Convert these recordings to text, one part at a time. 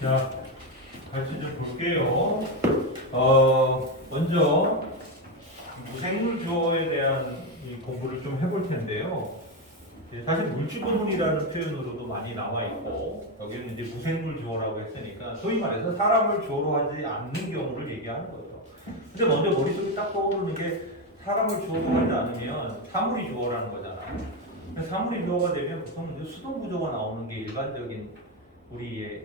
자, 같이 좀 볼게요. 먼저 무생물 주어에 대한 이 공부를 좀 해볼 텐데요. 사실 물주구문이라는 표현으로도 많이 나와 있고, 여기는 이제 무생물 주어라고 했으니까 소위 말해서 사람을 주어로 하지 않는 경우를 얘기하는 거죠. 근데 먼저 머릿속에 딱 떠오르는 게 사람을 주어로 하지 않으면 사물이 주어라는 거잖아. 사물이 주어가 되면 보통 이제 수동 구조가 나오는 게 일반적인 우리의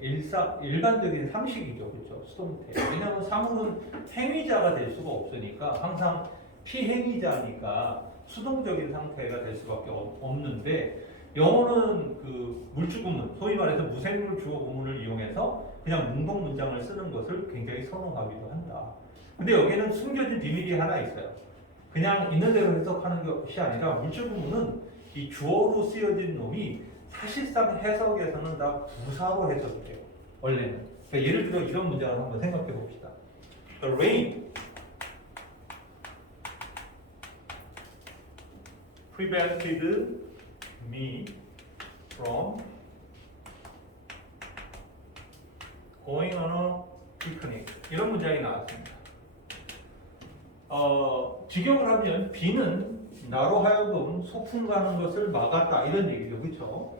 일반적인 상식이죠, 그렇죠? 수동태. 왜냐하면 사물은 행위자가 될 수가 없으니까 항상 피행위자니까 수동적인 상태가 될 수밖에 없는데, 영어는 그 물주구문, 소위 말해서 무생물 주어 구문을 이용해서 그냥 뭉동 문장을 쓰는 것을 굉장히 선호하기도 한다. 근데 여기는 숨겨진 비밀이 하나 있어요. 그냥 있는 대로 해석하는 것이 아니라 물주구문은 이 주어로 쓰여진 놈이 사실상 해석에서는 다 부사로 해석이 돼요. 원래는. 그러니까 예를 들어 이런 문장을 한번 생각해 봅시다. The rain prevented me from going on a picnic. 이런 문장이 나왔습니다. 직역을 하면 비는 나로 하여금 소풍 가는 것을 막았다 이런 얘기죠, 그렇죠?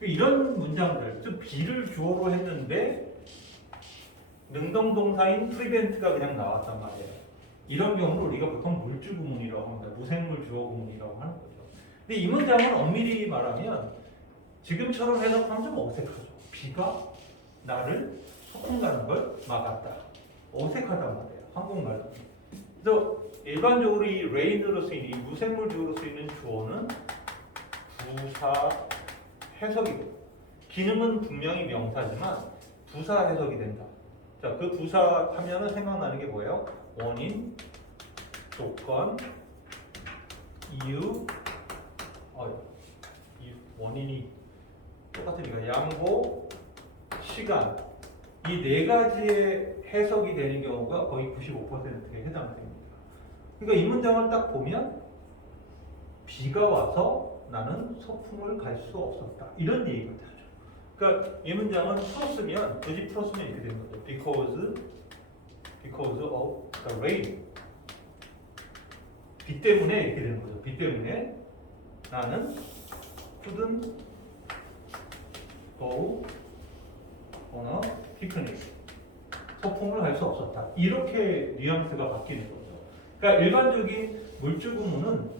이런 문장들, 즉 비를 주어로 했는데 능동동사인 prevent가 그냥 나왔단 말이에요. 이런 경우를 우리가 보통 물주구문이라고 합니다. 무생물 주어 구문이라고 하는 거죠. 근데 이 문장은 엄밀히 말하면 지금처럼 해석하면 좀 어색하죠. 비가 나를 소풍 가는 걸 막았다. 어색하단 말이에요. 한국말로. 그래서 일반적으로 이 rain으로 쓰이는 이 무생물 주어로 쓰이는 주어는 부사 해석이고, 기능은 분명히 명사지만 부사 해석이 된다. 자, 그 부사 하면은 생각나는 게 뭐예요? 원인, 조건, 이유, 원인이 똑같으니까 양보, 시간, 이 네 가지의 해석이 되는 경우가 거의 95%에 해당됩니다. 그러니까 이 문장을 딱 보면 비가 와서 나는 소풍을 갈 수 없었다 이런 얘기가 되죠. 그러니까 이 문장은 풀었으면 굳이 풀었으면 이렇게 되는 거죠. Because of the rain. 비 때문에 이렇게 되는 거죠. 비 때문에 나는 couldn't go on a picnic. 소풍을 할 수 없었다. 이렇게 뉘앙스가 바뀌는 거죠. 그러니까 일반적인 물주구문은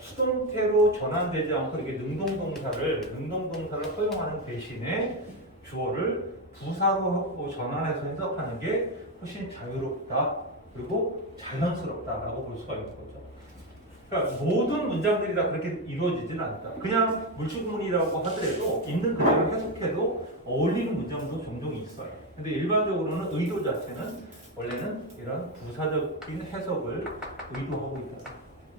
수동태로 전환되지 않고 이렇게 능동동사를 허용하는 대신에 주어를 부사로 전환해서 해석하는 게 훨씬 자유롭다, 그리고 자연스럽다라고 볼 수가 있는 거죠. 그러니까 모든 문장들이 다 그렇게 이루어지지는 않다. 그냥 물주구문이라고 하더라도 있는 그대로 해석해도 어울리는 문장도 종종 있어요. 근데 일반적으로는 의도 자체는 원래는 이런 부사적인 해석을 의도하고 있다.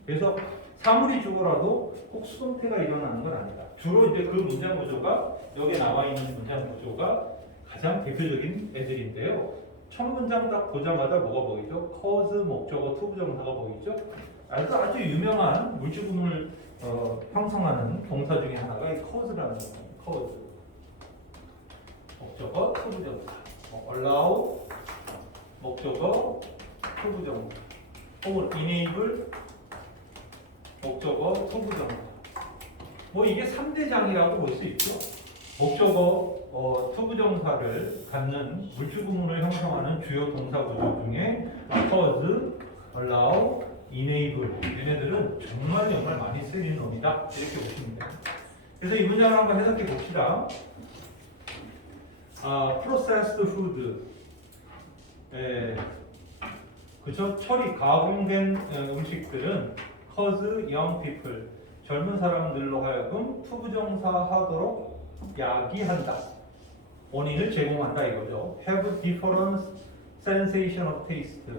그래서 사물이 주어라도 꼭 수동태가 일어나는 건 아니다. 주로 이제 그 문장 구조가 여기 나와 있는 문장 구조가 가장 대표적인 애들인데요. 첫 문장 딱 보자마자 뭐가 보이죠? cause 목적어 투부정사가 보이죠? 아주 유명한 물주구문을 형성하는 동사 중에 하나가 이 cause라는 거예요. cause 목적어 투부정사, allow 목적어 투부정사, 혹은 enable 목적어 투부정사. 뭐 이게 3대장이라고 볼 수 있죠. 목적어 투부정사를 갖는 물주구문을 형성하는 주요 동사 구조 중에 cause, allow, enable 얘네들은 정말 많이 쓰이는 놈이다 이렇게 보시면 돼요. 그래서 이 문장을 한번 해석해 봅시다. processed food, 그쵸? 가공된 음식들은 cause young people, 젊은 사람들로 하여금 투부정사하도록 야기한다. 원인을 제공한다 이거죠. have different sensation of taste,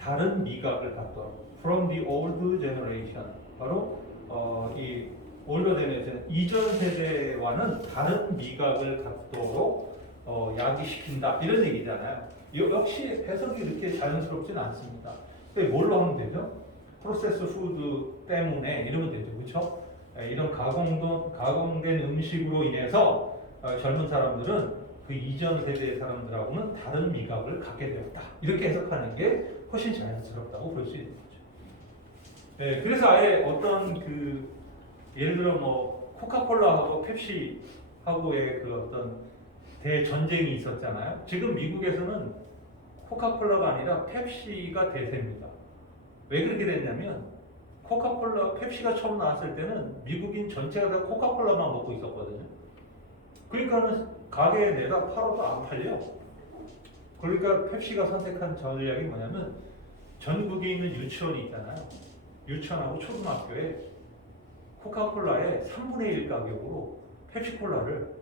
다른 미각을 갖도록. from the old generation, 바로 이 older generation, 이전 세대와는 다른 미각을 갖도록 야기시킨다 이런 얘기잖아요. 역시 해석이 이렇게 자연스럽지는 않습니다. 근데 뭘로 하면 되죠? 프로세스 푸드 때문에 이러면 되죠, 그렇죠? 이런 가공된 음식으로 인해서 젊은 사람들은 그 이전 세대의 사람들하고는 다른 미각을 갖게 되었다. 이렇게 해석하는 게 훨씬 자연스럽다고 볼 수 있는 거죠. 그래서 아예 어떤 그 예를 들어 뭐 코카콜라하고 펩시하고의 그 어떤 대전쟁이 있었잖아요. 지금 미국에서는 코카콜라가 아니라 펩시가 대세입니다. 왜 그렇게 됐냐면 펩시가 처음 나왔을 때는 미국인 전체가 다 코카콜라만 먹고 있었거든요. 그러니까는 가게에 내다 팔아도 안 팔려. 그러니까 펩시가 선택한 전략이 뭐냐면 전국에 있는 유치원이 있잖아요. 유치원하고 초등학교에 코카콜라의 3분의 1 가격으로 펩시콜라를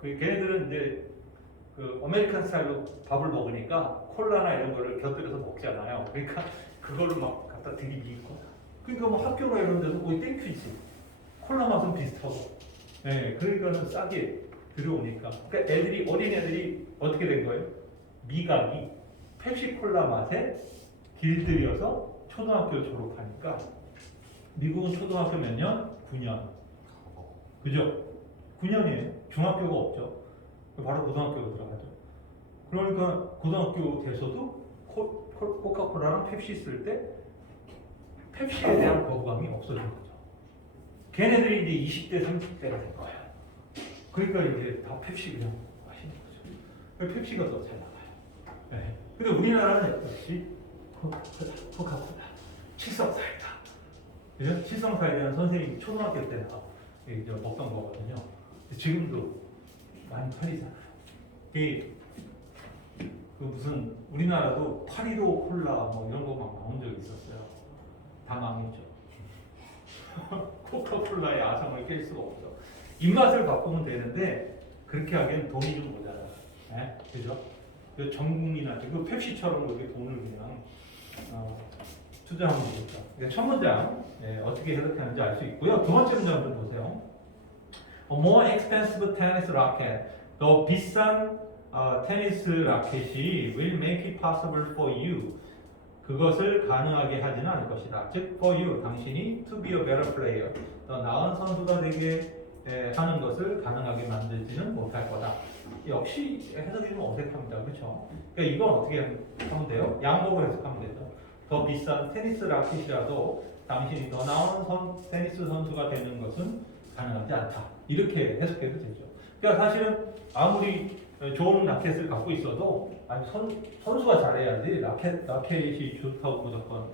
걔네들은 이제 그 아메리칸 스타일로 밥을 먹으니까 콜라나 이런 거를 곁들여서 먹잖아요. 그러니까 그거를 막 갖다 들이미고 그러니까 뭐 학교나 이런 데서 거의 땡큐지. 콜라 맛은 비슷하고. 그러니까는 싸게 들어오니까. 그러니까 어린 애들이 어떻게 된 거예요? 미각이 펩시콜라 맛에 길들여서 초등학교 졸업하니까 미국은 초등학교 몇 년? 9년. 그죠? 9년이에요. 중학교가 없죠. 바로 고등학교로 들어가죠. 그러니까 고등학교 돼서도 코카콜라랑 펩시 쓸 때 펩시에 대한 거부감이 없어진 거죠. 걔네들이 이제 20대, 30대가 된 거예요. 그러니까 이제 다 펩시 그냥 마시는 거죠. 펩시가 더 잘 나가요. 근데 우리나라는 역시 코카콜라, 칠성사이다. 그죠? 칠성사이다는 선생님이 초등학교 때 이제 먹던 거거든요. 지금도 많이 팔리잖아요. 그 무슨 우리나라도 815 콜라 뭐 이런 거 막 나온 적이 있었어요. 다 망했죠. 코카콜라의 아성을 깰 수가 없어. 입맛을 바꾸면 되는데 그렇게 하기엔 돈이 좀 모자라요. 그죠? 전 국민한테 그 펩시처럼 그렇게 돈을 그냥 투자하면 되겠다. 첫 문장 어떻게 해석하는지 알 수 있고요. 두 번째 문장 좀 보세요. A more expensive tennis racket. 더 비싼 테니스 라켓이 will make it possible for you. 그것을 가능하게 하지는 않을 것이다. 즉, for you, 당신이 to be a better player. 더 나은 선수가 되게 하는 것을 가능하게 만들지는 못할 거다. 역시 해석이 좀 어색합니다. 그렇죠? 그러니까 이건 어떻게 하면 돼요? 양복을 해석하면 되죠. 더 비싼 테니스 라켓이라도 당신이 더 나은 테니스 선수가 되는 것은 가능하지 않다. 이렇게 해석해도 되죠. 그러니까 사실은 아무리 좋은 라켓을 갖고 있어도 아니 선수가 잘해야지 라켓이 좋다고 무조건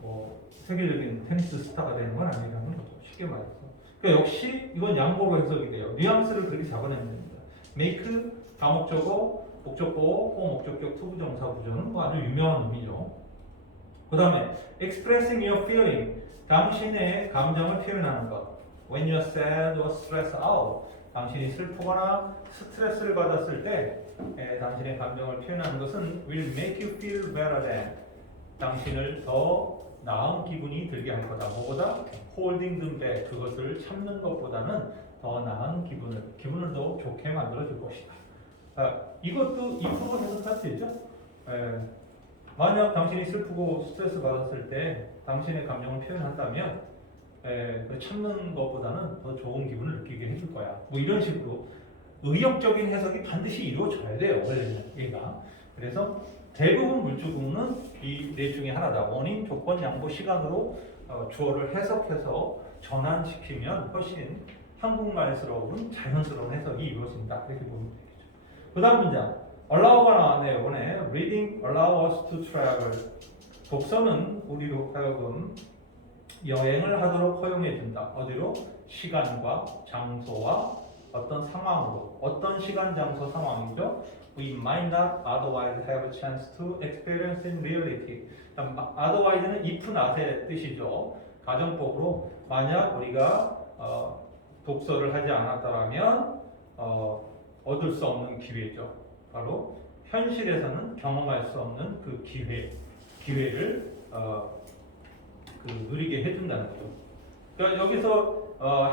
뭐 세계적인 테니스 스타가 되는 건 아니라는 거죠. 쉽게 말해서. 그러니까 역시 이건 양보로 해석이 돼요. 뉘앙스를 그렇게 잡아내면 됩니다. make 다목적어, 목적보호, 호목적격, 투부정사 부조는 뭐 아주 유명한 의미죠. 그 다음에 expressing your feeling, 당신의 감정을 표현하는 것. When you're sad or stressed out, 당신이 슬프거나 스트레스를 받았을 때 당신의 감정을 표현하는 것은 will make you feel better than, 당신을 더 나은 기분이 들게 할 거다. 뭐보다 holding them back, 그것을 참는 것보다는 더 나은 기분을 더 좋게 만들어 줄 것이다. 이것도 if로 해석할 수 있죠. 만약 당신이 슬프고 스트레스 받았을 때 당신의 감정을 표현한다면 참는 것보다는 더 좋은 기분을 느끼게 해줄 거야. 뭐 이런 식으로 의욕적인 해석이 반드시 이루어져야 돼요. 원래는 얘가. 그래서 대부분 물주구문은 이 넷 중에 하나다. 원인, 조건, 양보, 시간으로 주어를 해석해서 전환시키면 훨씬 한국말스러운 자연스러운 해석이 이루어진다. 이렇게 보면 되겠죠. 그 다음 문장. allow가 나왔네요. 이번에 reading allow us to travel. 독서는 우리로 하여금 여행을 하도록 허용해 준다. 어디로? 시간과 장소와 어떤 상황으로. 어떤 시간, 장소, 상황이죠? We might not otherwise have a chance to experience in reality. otherwise는 if not의 뜻이죠. 가정법으로 만약 우리가 독서를 하지 않았다면 얻을 수 없는 기회죠. 바로 현실에서는 경험할 수 없는 그 기회를 누리게 해준다는 거죠. 그러니까 여기서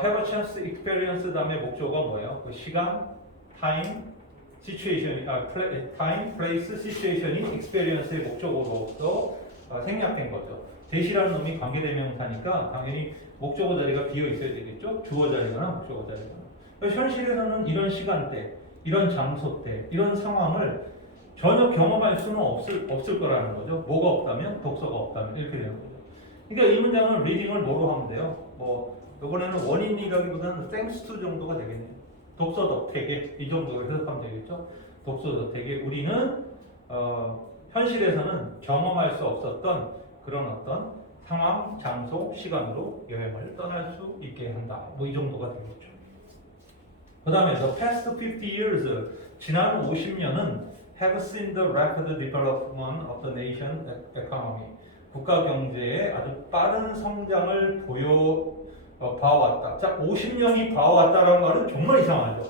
have a chance experience 다음에 목적어가 뭐예요? 그 시간, time, situation, time, place, situation이 experience의 목적어로서 생략된 거죠. 대시라는 놈이 관계대명사니까 당연히 목적어 자리가 비어 있어야 되겠죠. 주어 자리거나 목적어 자리거나. 그래서 현실에서는 이런 시간대, 이런 장소대, 이런 상황을 전혀 경험할 수는 없을 거라는 거죠. 뭐가 없다면? 독서가 없다면 이렇게 되는 거죠. 그러니까 이 문장은 리딩을 뭐로 하면 돼요? 뭐 이번에는 원인이라기보다는 thanks to 정도가 되겠네요. 독서 덕택에 이 정도로 해석하면 되겠죠. 독서 덕택에 우리는 현실에서는 경험할 수 없었던 그런 어떤 상황, 장소, 시간으로 여행을 떠날 수 있게 한다. 뭐 이 정도가 되겠죠. 그 다음에 the past 50 years, 지난 50년은 have seen the rapid development of the nation economy. 국가 경제의 아주 빠른 성장을 봐왔다. 자, 50년이 봐왔다라는 말은 정말 이상하죠.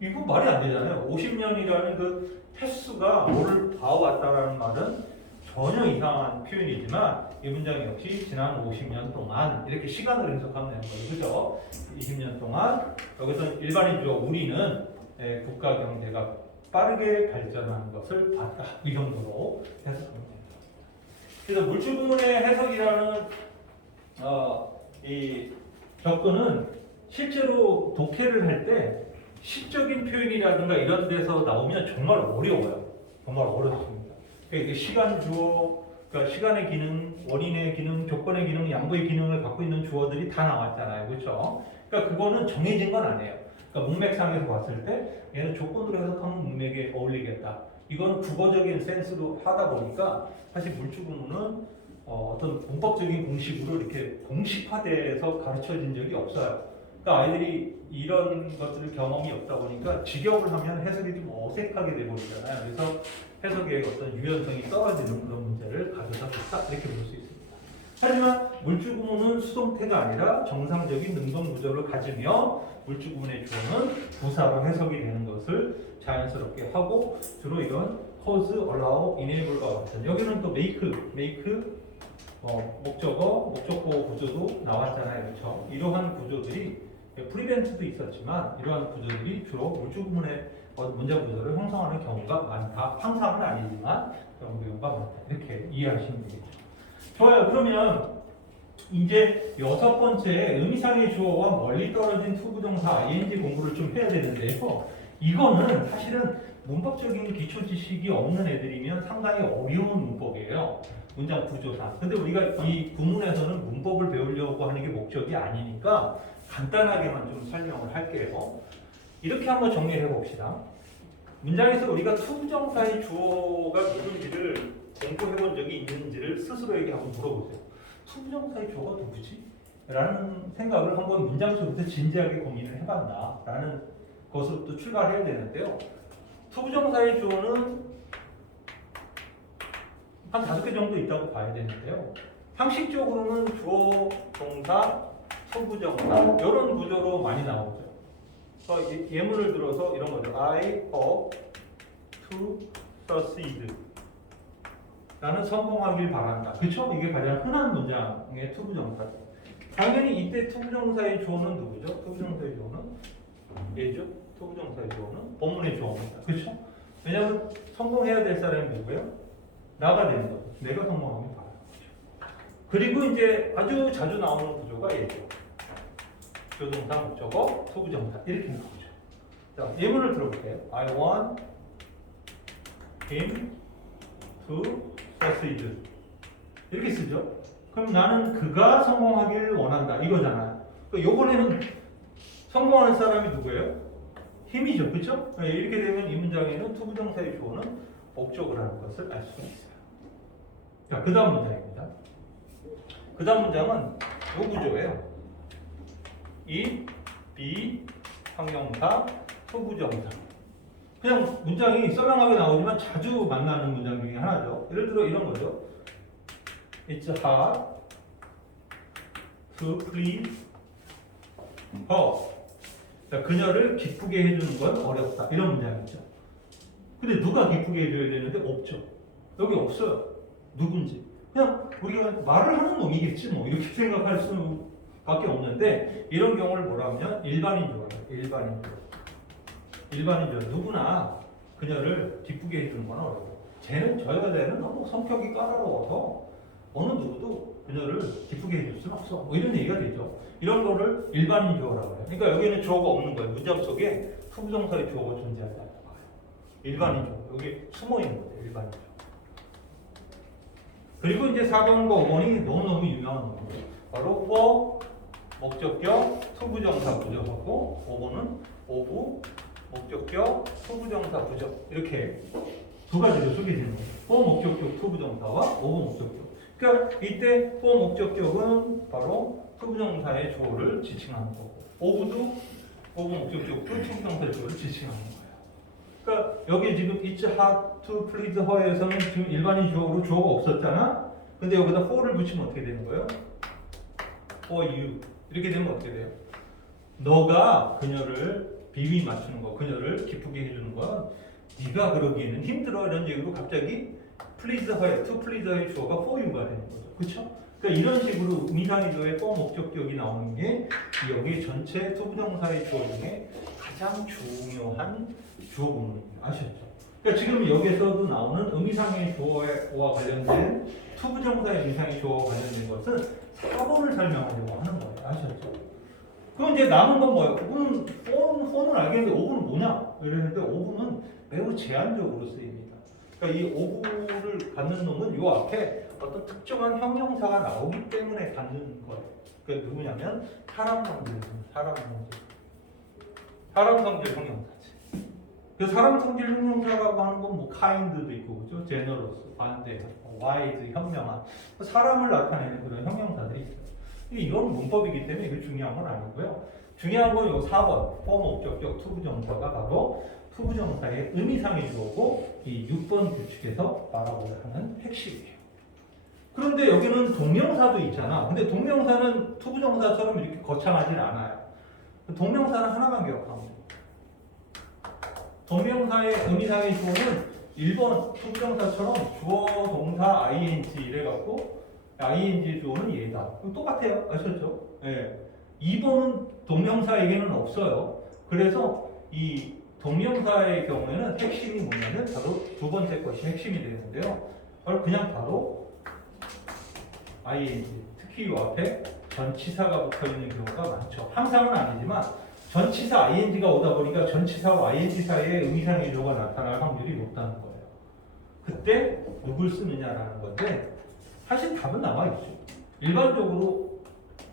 이거 말이 안 되잖아요. 50년이라는 그 횟수가 뭐를 봐왔다라는 말은 전혀 이상한 표현이지만 이 문장 역시 지난 50년 동안 이렇게 시간을 해석하면 되는 거예요. 그죠? 20년 동안 여기서 일반인적으로 우리는 국가 경제가 빠르게 발전하는 것을 봤다. 이 정도로 해석하면 됩니다. 그래서 물주구문의 해석이라는 이 접근은 실제로 독해를 할 때 시적인 표현이라든가 이런 데서 나오면 정말 어려워요. 정말 어렵습니다. 그러니까 시간 주어, 그러니까 시간의 기능, 원인의 기능, 조건의 기능, 양보의 기능을 갖고 있는 주어들이 다 나왔잖아요. 그렇죠? 그러니까 그거는 정해진 건 아니에요. 그러니까 문맥상에서 봤을 때 얘는 조건으로 해석하면 문맥에 어울리겠다. 이건 국어적인 센스로 하다 보니까 사실 물주구문은 어떤 문법적인 공식으로 이렇게 공식화돼서 가르쳐진 적이 없어요. 그러니까 아이들이 이런 것들을 경험이 없다 보니까 직역을 하면 해석이 좀 어색하게 돼버리잖아요. 그래서 해석의 어떤 유연성이 떨어지는 그런 문제를 가져다 줬다 이렇게 볼 수 있습니다. 하지만 물주구문은 수동태가 아니라 정상적인 능동 구조를 가지며 물주구문의 주어는 부사로 해석이 되는 것을 자연스럽게 하고 주로 이런 cause, allow, enable과 같은 여기는 또 make 목적어, 목적보 구조도 나왔잖아요. 그렇죠? 이러한 구조들이 프리벤트도 있었지만 이러한 구조들이 주로 물주구문의 문장 구조를 형성하는 경우가 많다. 항상은 아니지만 그런 경우가 많다. 이렇게 이해하시면 되겠죠. 좋아요. 그러면 이제 여섯 번째 의미상의 주어와 멀리 떨어진 투부정사 ing 공부를 좀 해야 되는데요. 이거는 사실은 문법적인 기초 지식이 없는 애들이면 상당히 어려운 문법이에요. 문장 구조상. 근데 우리가 이 구문에서는 문법을 배우려고 하는 게 목적이 아니니까 간단하게만 좀 설명을 할게요. 이렇게 한번 정리해 봅시다. 문장에서 우리가 투부정사의 주어가 누군지를 공부해 본 적이 있는지를 스스로에게 한번 물어보세요. 투부정사의 주어가 누구지? 라는 생각을 한번 문장 속에서 진지하게 고민을 해봤나? 라는 것으로부터 출발해야 되는데요. 투부정사의 주어는 한 5개 정도 있다고 봐야 되는데요. 상식적으로는 주어, 동사, 투부정사 이런 구조로 많이 나오죠. 예문을 들어서 이런 거죠. I hope to succeed. 나는 성공하길 바란다. 그렇죠? 이게 가장 흔한 문장의 투부정사죠. 당연히 이때 투부정사의 주어는 누구죠? 투부정사의 주어는 얘죠. 투부정사의 주어는 본문의 주어입니다. 그렇죠? 왜냐하면 성공해야 될 사람이 누구예요? 나가 되는 거죠. 내가 성공하면 바라는 거죠. 그리고 이제 아주 자주 나오는 구조가 얘죠. 조동사, 목적어, 투부정사 이렇게 나오죠. 자, 예문을 들어볼게요. I want him to succeed. 이렇게 쓰죠. 그럼 나는 그가 성공하길 원한다. 이거잖아요. 그러니까 요번에는 성공하는 사람이 누구예요? 힘이죠. 그렇죠? 이렇게 되면 이 문장에는 투부정사의 주어는 목적을 하는 것을 알 수 있어요. 자, 그 다음 문장입니다. 그 다음 문장은 요 구조예요. 이, 비, 형용사, 투부정사. 그냥 문장이 썰렁하게 나오지만 자주 만나는 문장 중에 하나죠. 예를 들어 이런 거죠. It's hard to please her. 자, 그녀를 기쁘게 해주는 건 어렵다. 이런 문장이죠. 근데 누가 기쁘게 해줘야 되는데 없죠. 여기 없어요. 누군지. 그냥 우리가 말을 하는 놈이겠지 뭐 이렇게 생각할 수밖에 없는데 이런 경우를 뭐라 하면 일반인조예요. 일반인조. 누구나 그녀를 기쁘게 해주는 건 어려워요. 저 여자애는 너무 성격이 까다로워서 어느 누구도 그녀를 기쁘게 해줄 수는 없어. 뭐 이런 얘기가 되죠. 이런 거를 일반인 주어라고 해요. 그러니까 여기는 주어가 없는 거예요. 문장 속에 투부정사의 주어가 존재하지 않는 거예요. 일반인 주어. 여기 숨어 있는 거예요. 일반인 주어. 그리고 이제 4번과 5번이 너무너무 유명한 겁니다. 바로 for 목적격 투부정사 부정하고 5번은 of 목적격 투부정사 부정 이렇게 두 가지로 소개되는 거예요. for 목적격 투부정사와 of 목적격. 그러니까 이때 for 목적격은 바로 투부정사의 주어를 지칭하는 거고 of도 of 목적격도 투부정사의 주어를 지칭하는 거예요. 그러니까 여기 지금 it's hard to please her에서는 지금 일반인 주어로 주어가 없었잖아. 근데 여기다 for를 붙이면 어떻게 되는 거예요? for you 이렇게 되면 어떻게 돼요? 너가 그녀를 비위 맞추는 거, 그녀를 기쁘게 해주는 건 네가 그러기에는 힘들어 이런 얘기로 갑자기 please her, to please her의 주어가 for you가 되는 거죠. 그렇죠? 그러니까 이런 식으로 미상의조의 for 목적격이 나오는 게 여기 전체 투부정사의 주어 중에 가장 중요한 주어 부분입니다. 아시겠죠? 그러니까 지금 여기서도 나오는 의미상의 주어와 관련된 투부정사의 의미상의 주어와 관련된 것은 4번을 설명하려고 하는 거예요. 아시겠죠? 그럼 이제 남은 건 뭐예요? 4는 알겠는데 5분은 뭐냐? 이랬는데 5분은 매우 제한적으로 쓰입니다. 그러니까 이 5분을 갖는 놈은 이 앞에 어떤 특정한 형용사가 나오기 때문에 갖는 거예요. 그게 누구냐면 사람 성질 형용사지. 그 사람 성질 형용사라고 하는 건 뭐 kind도 있고 그죠? generous, 반대, wise, 현명한 사람을 나타내는 그런 형용사들이 있어요. 이건 문법이기 때문에 이게 중요한 건 아니고요. 중요한 건 이 4번 for 목적격 투부정사가 바로 투부정사의 의미상의 주어고 이 6번 규칙에서 말하고자 하는 핵심이에요. 그런데 여기는 동명사도 있잖아. 근데 동명사는 투부정사처럼 이렇게 거창하진 않아요. 동명사는 하나만 기억하면 돼요. 동명사의 의미상의 주어는 1번 투부정사처럼 주어, 동사, ing 이래갖고 ing 주어는 얘다. 똑같아요. 아셨죠? 예. 2번은 동명사에게는 없어요. 그래서 이 동명사의 경우에는 핵심이 뭐냐면 바로 두 번째 것이 핵심이 되는데요. 바로 ing. 특히 이 앞에 전치사가 붙어 있는 경우가 많죠. 항상은 아니지만 전치사 ing가 오다 보니까 전치사와 ing 사이에 의미상의 주어가 나타날 확률이 높다는 거예요. 그때 누굴 쓰느냐라는 건데 사실 답은 나와있죠. 일반적으로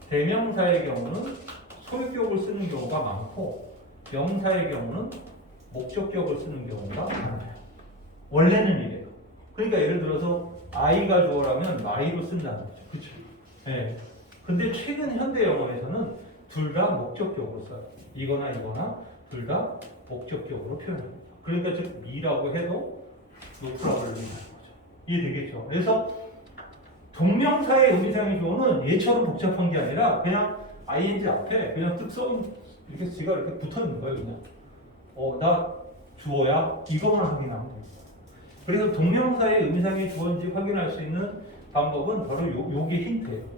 대명사의 경우는 소유격을 쓰는 경우가 많고 명사의 경우는 목적격을 쓰는 경우가 많아요. 원래는 이래요. 그러니까 예를 들어서 I가 주어라면 I로 쓴다는 거죠. 그렇죠? 네. 근데 최근 현대 영어에서는 둘 다 목적격으로 써요. 이거나 둘 다 목적격으로 표현합니다. 그러니까 즉 me라고 해도 노프라블을 의미하는 거죠. 이해되겠죠? 그래서 동명사의 의미상의 주어는 얘처럼 복잡한 게 아니라 그냥 ing 앞에 그냥 특성 이렇게 지가 이렇게 붙어 있는 거예요. 그냥 나 주어야 이것만 확인하면 됩니다. 그래서 동명사의 의미상의 주어인지 확인할 수 있는 방법은 바로 요게 힌트예요.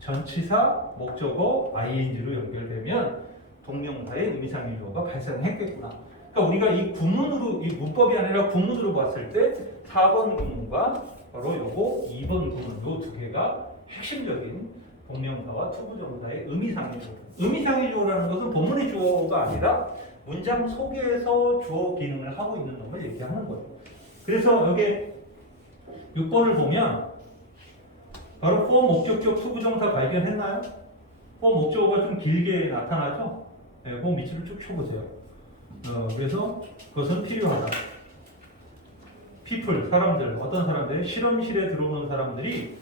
전치사, 목적어, ing로 연결되면 동명사의 의미상의 주어가 발생했겠구나. 그러니까 우리가 이 구문으로, 이 문법이 아니라 구문으로 봤을 때 4번 구문과 바로 요거 2번 구문 요 두 개가 핵심적인 동명사와 투부정사의 의미상의 주어. 의미상의 주어라는 것은 본문의 주어가 아니라 문장 속에서 주어 기능을 하고 있는 놈을 얘기하는 거예요. 그래서 여기 6번을 보면 바로 for 목적격 투부정사 발견했나요? for 목적어가 좀 길게 나타나죠? 네, 그 밑줄을 쭉 쳐보세요. 그래서 그것은 필요하다. people, 사람들, 어떤 사람들, 실험실에 들어오는 사람들이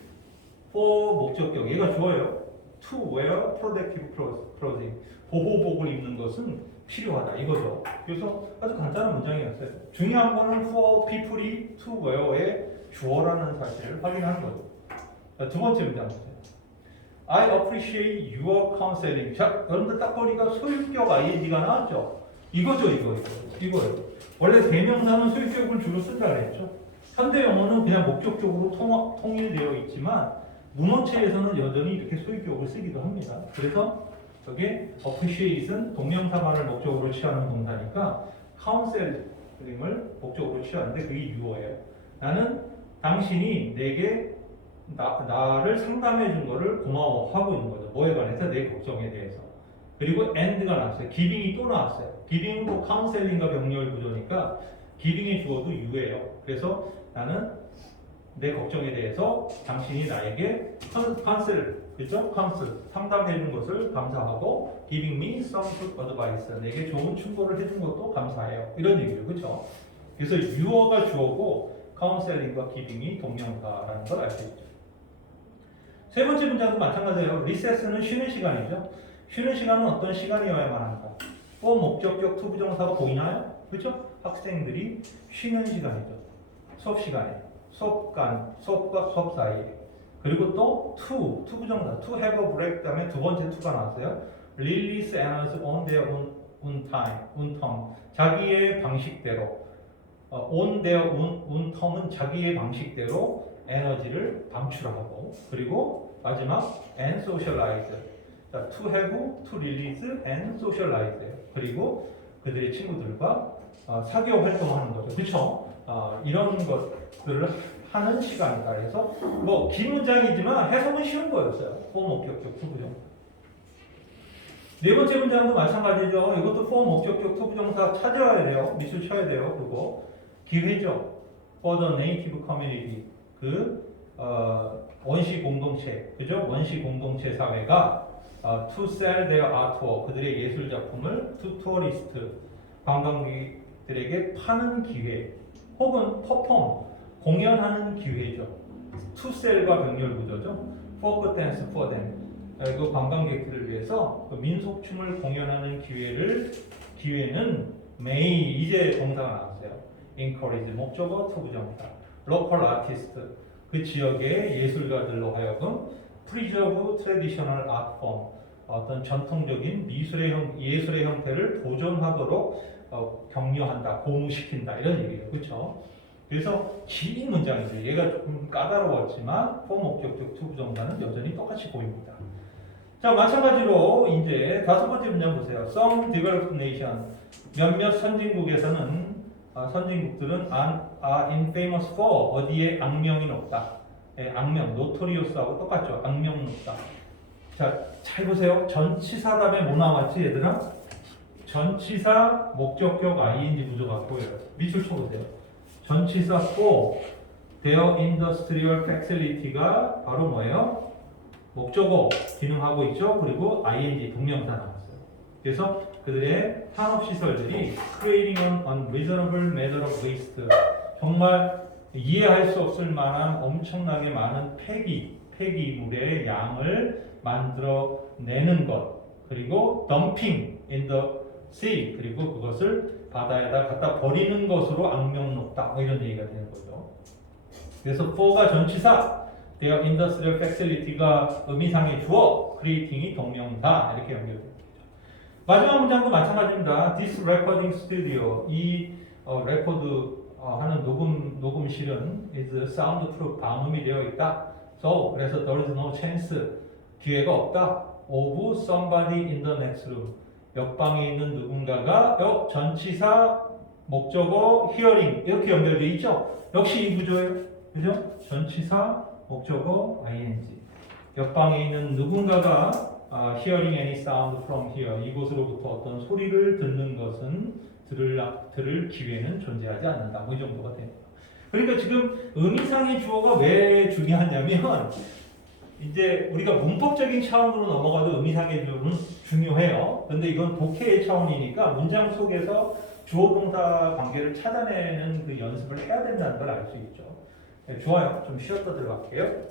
for 목적격, 얘가 주어요. to wear protective clothing, 보호복을 입는 것은 필요하다 이거죠. 그래서 아주 간단한 문장이었어요. 중요한 거는 for people이 to wear의 주어라는 사실을 확인하는 거죠. 두 번째 문장 보세요. I appreciate your counseling. 자, 여러분들 딱 보니까 소유격 ing가 나왔죠. 이거예요. 원래 대명사는 소유격을 주로 쓴다 그랬죠. 현대 영어는 그냥 목적적으로 통일되어 있지만 문어체에서는 여전히 이렇게 소유격을 쓰기도 합니다. 그래서 여기 appreciate은 동명사만을 목적으로 취하는 동사니까 counseling을 목적으로 취하는데 그게 유어예요. 나는 당신이 내게 나를 상담해 준 거를 고마워하고 있는 거죠. 뭐에 관해서? 내 걱정에 대해서. 그리고 and가 나왔어요. 기빙이 또 나왔어요. 기빙도 카운셀링과 병렬 구조니까 기빙의 주어도 you예요. 그래서 나는 내 걱정에 대해서 당신이 나에게 카운셀, 그죠? 카운셀, 상담해 준 것을 감사하고 giving me some good advice, 내게 좋은 충고를 해준 것도 감사해요. 이런 얘기예요. 그렇죠? 그래서 you가 주어고 카운셀링과 giving이 동명사라는 걸 알 수 있죠. 세 번째 문장도 마찬가지예요. recess는 쉬는 시간이죠. 쉬는 시간은 어떤 시간이어야만 한다. 목적격 투부정사가 보이나요? 그렇죠? 학생들이 쉬는 시간이죠. 수업 시간에. 수업과 수업 사이에. 그리고 또 투부정사, to have a break 다음에 두 번째 to가 나왔어요. release energy on their own term. 자기의 방식대로. on their own term은 자기의 방식대로 에너지를 방출하고, 그리고 마지막 and socialize. 자, to have, to release and socialize. 그리고 그들의 친구들과 사교 활동하는 거죠. 그렇죠? 이런 것들을 하는 시간이다. 그래서 긴 문장이지만 해석은 쉬운 거였어요. 목적격 투부정사. 네 번째 문장도 마찬가지죠. 이것도 목적격 투부정사 찾아야 돼요. 미술 쳐야 돼요. 그리고 기회죠. For the native community. 원시 공동체, 그죠? 원시 공동체 사회가 to sell their artwork, 그들의 예술 작품을 to tourist, 관광객들에게 파는 기회, 혹은 perform, 공연하는 기회죠. to sell과 병렬 구조죠. folk dance for them. 그 관광객들을 위해서 민속춤을 공연하는 기회는 may, 이제 동사가 나왔어요. encourage, 목적어 투부정사. local artist, 그 지역의 예술가들로 하여금 preserve traditional art form, 어떤 전통적인 예술의 형태를 보존하도록 격려한다, 고무시킨다, 이런 얘기예요. 그렇죠? 그래서 긴 문장이죠. 얘가 조금 까다로웠지만 목적격 투부정사는 여전히 똑같이 보입니다. 자, 마찬가지로 이제 다섯 번째 문장 보세요. Some developed nation, 몇몇 선진국에서는 선진국들은 are infamous for, 어디에 악명이 높다. 악명, notorious하고 똑같죠. 악명 높다. 자, 잘 보세요. 전치사 다음에 뭐 나왔지, 얘들아? 전치사, 목적격, ing 구조가 보여요. 밑줄 쳐보세요. 전치사 for, their industrial facility가 바로 뭐예요? 목적어 기능하고 있죠. 그리고 ing 동명사 나왔어요. 그래서 그들의 산업시설들이 creating an unreasonable matter of waste, 정말 이해할 수 없을 만한 엄청나게 많은 폐기물의 양을 만들어내는 것, 그리고 dumping in the sea, 그리고 그것을 바다에다 갖다 버리는 것으로 악명 높다, 이런 얘기가 되는 거죠. 그래서 for가 전치사, their industrial facility가 의미상의 주어, creating이 동명사, 이렇게 연결됩니다. 마지막 문장도 마찬가지입니다. This recording studio, 이 레코드 하는 녹음실은 is soundproof, 방음이 되어 있다. So, 그래서 there is no chance, 기회가 없다. of somebody in the next room, 옆방에 있는 누군가가 전치사, 목적어, hearing 이렇게 연결되어 있죠. 역시 이 구조예요. 그죠? 전치사, 목적어, ing. 옆방에 있는 누군가가 hearing any sound from here, 이곳으로부터 어떤 소리를 듣는 것은 들을 기회는 존재하지 않는다. 이 정도가 됩니다. 그러니까 지금 의미상의 주어가 왜 중요하냐면, 이제 우리가 문법적인 차원으로 넘어가도 의미상의 주어는 중요해요. 근데 이건 독해의 차원이니까 문장 속에서 주어 동사 관계를 찾아내는 그 연습을 해야 된다는 걸 알 수 있죠. 네, 좋아요. 좀 쉬었다 들어갈게요.